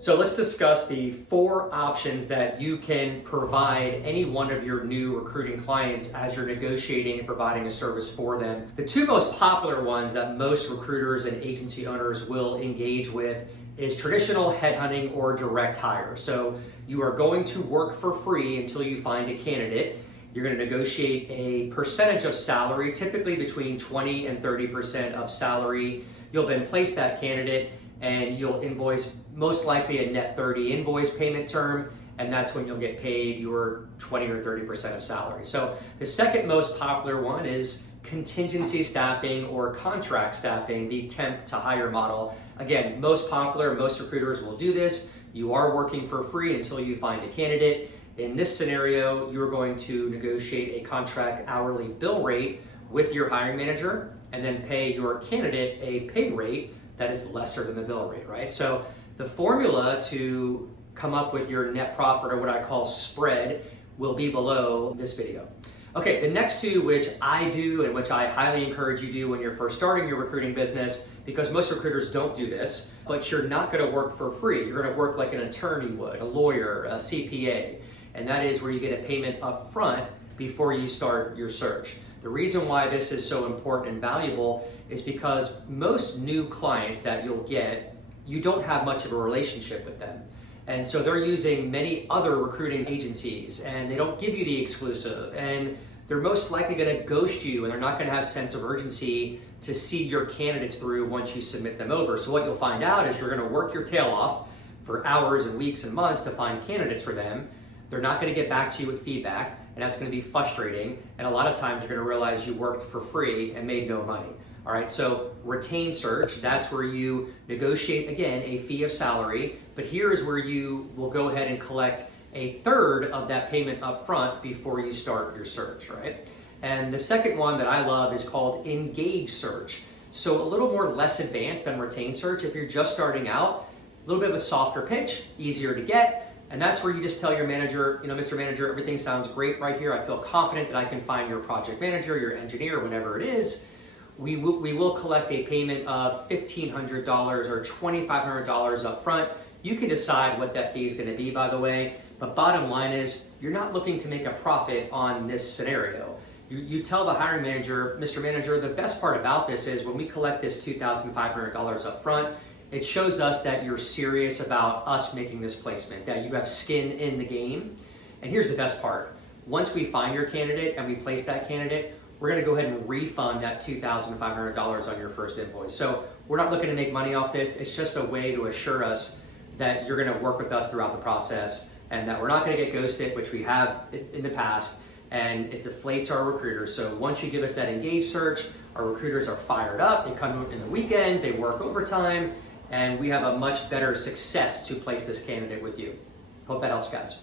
So let's discuss the 4 options that you can provide any one of your new recruiting clients as you're negotiating and providing a service for them. The 2 most popular ones that most recruiters and agency owners will engage with is traditional headhunting or direct hire. So you are going to work for free until you find a candidate. You're going to negotiate a percentage of salary, typically between 20 and 30% of salary. You'll then place that candidate and you'll invoice most likely a net 30 invoice payment term, and that's when you'll get paid your 20 or 30% of salary. So the second most popular one is contingency staffing or contract staffing, the temp to hire model. Again, most popular, most recruiters will do this. You are working for free until you find a candidate. In this scenario, you're going to negotiate a contract hourly bill rate with your hiring manager and then pay your candidate a pay rate that is lesser than the bill rate, right? So the formula to come up with your net profit, or what I call spread, will be below this video. Okay, the next 2, which I do and which I highly encourage you do when you're first starting your recruiting business, because most recruiters don't do this, but you're not gonna work for free. You're gonna work like an attorney would, a lawyer, a CPA, and that is where you get a payment up front before you start your search. The reason why this is so important and valuable is because most new clients that you'll get, you don't have much of a relationship with them. And so they're using many other recruiting agencies and they don't give you the exclusive, and they're most likely gonna ghost you, and they're not gonna have sense of urgency to see your candidates through once you submit them over. So what you'll find out is you're gonna work your tail off for hours and weeks and months to find candidates for them. They're not gonna get back to you with feedback, and that's gonna be frustrating. And a lot of times you're gonna realize you worked for free and made no money. All right, so retain search, that's where you negotiate, again, a fee of salary, but here's where you will go ahead and collect a third of that payment up front before you start your search, right? And the second one that I love is called engage search. So a little more less advanced than retain search. If you're just starting out, a little bit of a softer pitch, easier to get. And that's where you just tell your manager, Mr. Manager, everything sounds great right here. I feel confident that I can find your project manager, your engineer, whatever it is. We will collect a payment of $1,500 or $2,500 up front. You can decide what that fee is going to be, by the way. But bottom line is, you're not looking to make a profit on this scenario. You tell the hiring manager, Mr. Manager, the best part about this is when we collect this $2,500 up front, it shows us that you're serious about us making this placement, that you have skin in the game. And here's the best part. Once we find your candidate and we place that candidate, we're gonna go ahead and refund that $2,500 on your first invoice. So we're not looking to make money off this. It's just a way to assure us that you're gonna work with us throughout the process and that we're not gonna get ghosted, which we have in the past, and it deflates our recruiters. So once you give us that engage search, our recruiters are fired up. They come in the weekends, they work overtime, and we have a much better success to place this candidate with you. Hope that helps, guys.